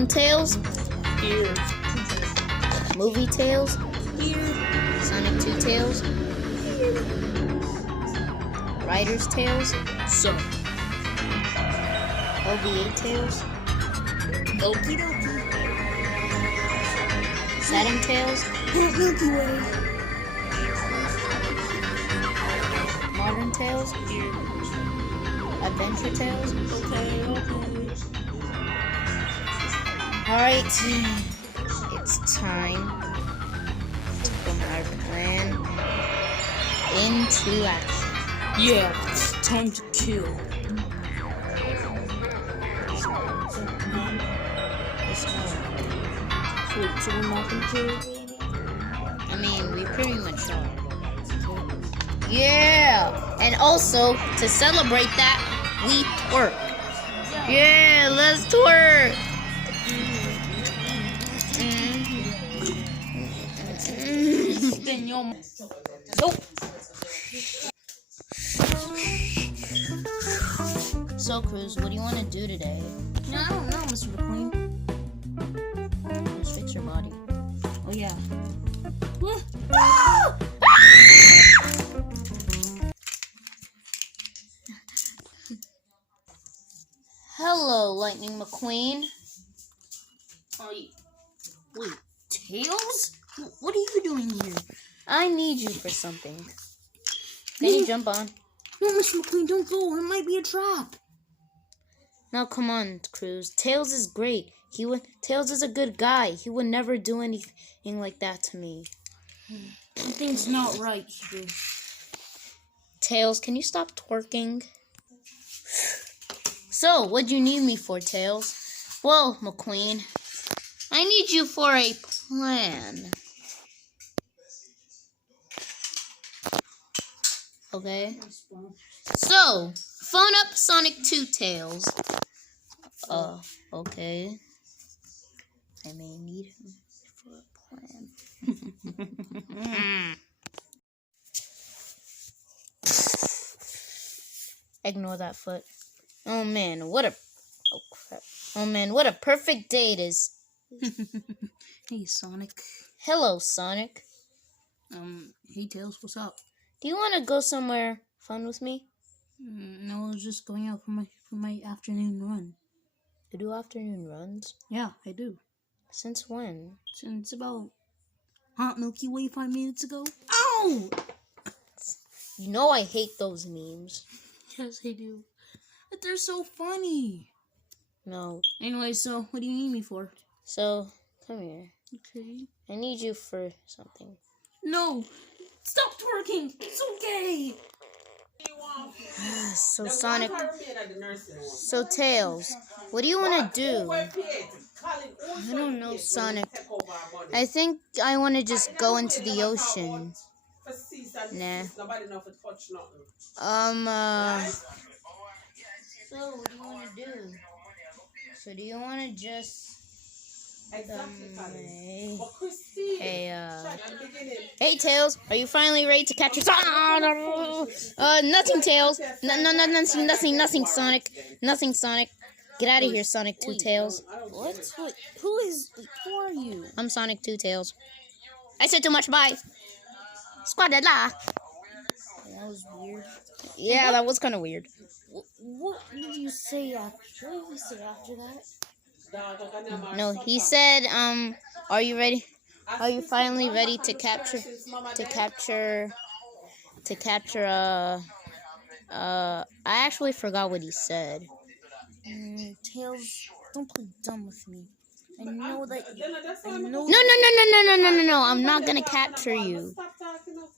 Balloon Tales? Here. Movie Tales? Here. Sonic 2 Tales? Writer's Tales? So. OVA Tales? Okie dokie. Saturn Tales? Milky Way. Modern Tales? Here. Adventure Tales? Okay. Alright, it's time to put our plan into action. Yeah, it's time to kill. Wait, so we're not gonna kill it? I mean, we pretty much are. Yeah! And also, to celebrate that, we twerk. Yeah, let's twerk! Nope. So, Cruz, what do you want to do today? I don't know, Mr. McQueen. Let's fix your body. Oh, yeah. Hello, Lightning McQueen. Wait, Tails? What are you doing here? I need you for something. Can you jump on? No, Mr. McQueen, don't go. It might be a trap. Now, come on, Cruz. Tails is great. Tails is a good guy. He would never do anything like that to me. Something's not right here. Tails, can you stop twerking? So, what do you need me for, Tails? Well, McQueen, I need you for a plan. Okay? So, phone up Sonic 2 Tails. Okay. I may need him for a plan. Ignore that foot. Oh man, what a perfect day it is. Hey, Sonic. Hello, Sonic. Hey, Tails, what's up? Do you want to go somewhere fun with me? No, I was just going out for my afternoon run. You do afternoon runs? Yeah, I do. Since when? Since about Hot Milky Way 5 minutes ago. Ow! You know I hate those memes. Yes, I do. But they're so funny. No. Anyway, so what do you need me for? So, come here. Okay. I need you for something. No! Stop twerking! It's okay! So, Sonic. So, Tails, what do you want to do? I don't know, Sonic. I think I want to just go into the ocean. Nah. So, what do you want to do? So, do you want to just... Hey, Tails, are you finally ready to catch your... nothing, Tails. Nothing, Sonic. Nothing, Sonic. Get out of here, Sonic 2 Tails. What? Who are you? I'm Sonic 2 Tails. I said too much, bye. Squad-la. That was weird. Yeah, that was kind of weird. What did you say after that? No, he said, are you ready? Are you finally ready to capture, I actually forgot what he said. Tails, don't play dumb with me. I know that. No, I'm not gonna capture you.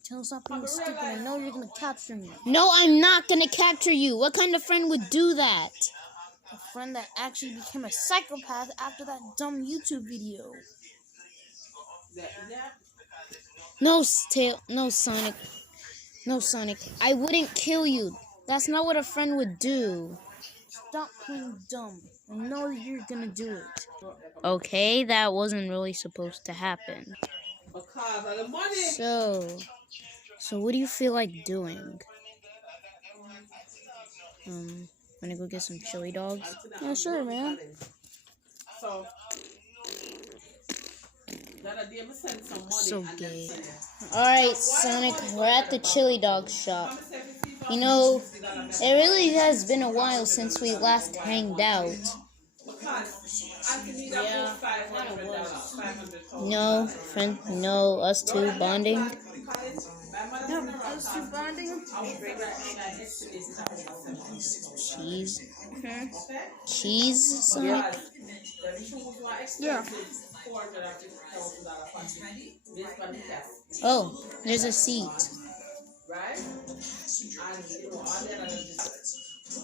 Tails, stop being stupid. I know you're gonna capture me. No, I'm not gonna capture you. What kind of friend would do that? A friend that actually became a psychopath after that dumb YouTube video. No, Sonic. No, Sonic. I wouldn't kill you. That's not what a friend would do. Stop playing dumb. I know you're gonna do it. Okay, that wasn't really supposed to happen. So what do you feel like doing? Wanna go get some chili dogs? Yeah, sure, man. So gay. Alright, Sonic, we're at the chili dog shop. You know, it really has been a while since we last hanged out. Yeah, kind of was. No, friend, no, us two bonding. Yeah, us two bonding. Cheese. Cheese, Sonic? Yeah. Oh, there's a seat.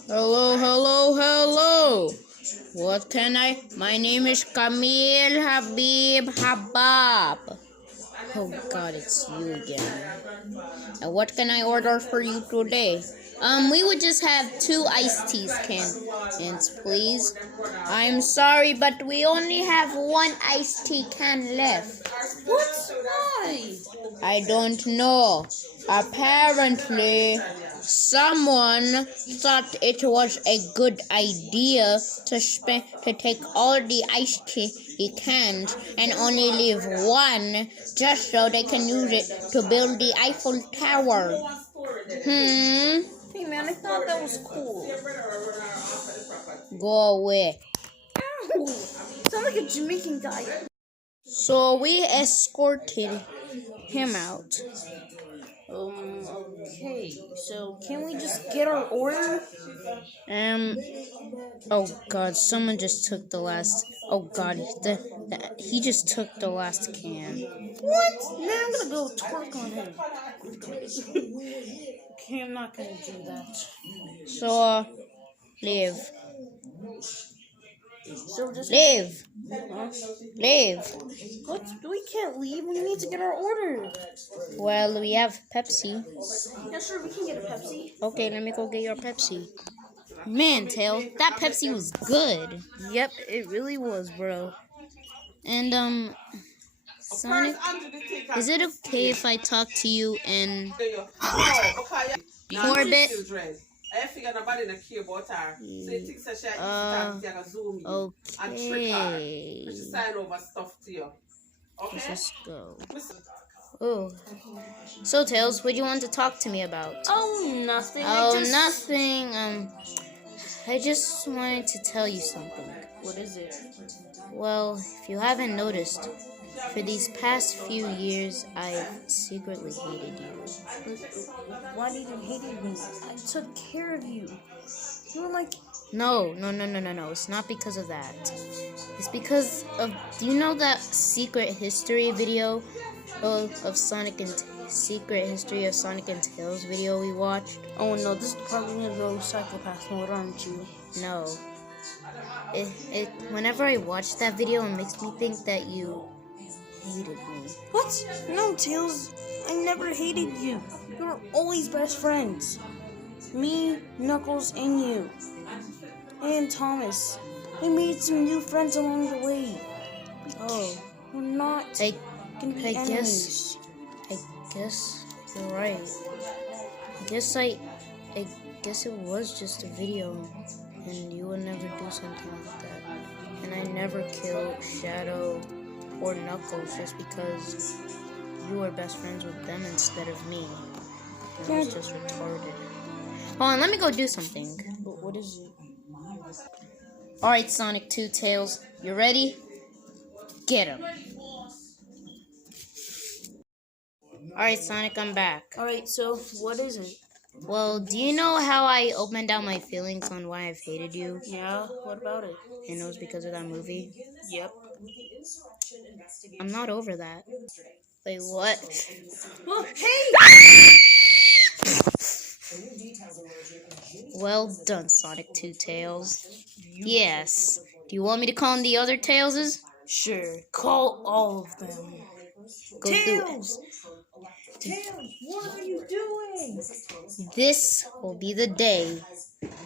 Hello, hello, hello. What can I? My name is Kamil Habib Habab. Oh God, it's you again. And what can I order for you today? We would just have 2 iced teas cans, please. I'm sorry, but we only have 1 iced tea can left. What? Why? I don't know. Apparently, someone thought it was a good idea to take all the iced tea cans and only leave 1 just so they can use it to build the Eiffel Tower. Hey man, I thought that was cool. Go away. Ow! Sound like a Jamaican guy. So we escorted him out. Okay, so can we just get our order? Oh God, someone just took the last. Oh God, he just took the last can. What? Now I'm gonna go twerk on him. Okay, I'm not gonna do that. So, leave. So just Leave. Huh? Leave. What? We can't leave. We need to get our order. Well, we have Pepsi. Yeah, sure, we can get a Pepsi. Okay, let me go get your Pepsi. Man, Tail, that Pepsi was good. Yep, it really was, bro. And, Sonic, is it okay if I talk to you in for a bit? Okay. Let's just go. Oh. So, Tails, what do you want to talk to me about? Oh, nothing. Nothing. I just wanted to tell you something. What is it? Well, if you haven't noticed, for these past few years, I've secretly hated you. Why did you hate me? I took care of you. You were like... No. It's not because of that. It's because of... Do you know that secret history video of Sonic and... Secret history of Sonic and Tails video we watched? Oh no, this is probably gonna go psychopath mode, aren't you? No. Whenever I watch that video, it makes me think that you hated me. What? No, Tails. I never hated you. We were always best friends. Me, Knuckles, and you. And Thomas. We made some new friends along the way. Oh. We're not gonna be enemies. I guess you're right. I guess it was just a video, and you would never do something like that. And I never killed Shadow or Knuckles just because you were best friends with them instead of me. That was just retarded. Hold on, let me go do something. But what is it? Alright, Sonic 2 Tails, you ready? Get him. Alright, Sonic, I'm back. Alright, so what is it? Well, do you know how I opened out my feelings on why I've hated you? Yeah, what about it? And it was because of that movie? Yep. I'm not over that. Wait, what? Well, hey! Well done, Sonic 2 Tails. Yes. Do you want me to call in the other Tailses? Sure, call all of them. Go Tails! do it. Tails, what are you doing? This will be the day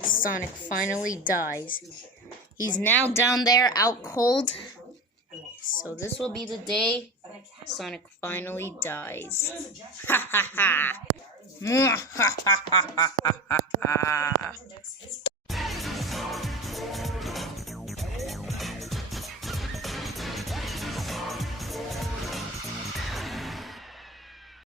Sonic finally dies. He's now down there out cold. So this will be the day Sonic finally dies. Ha ha ha!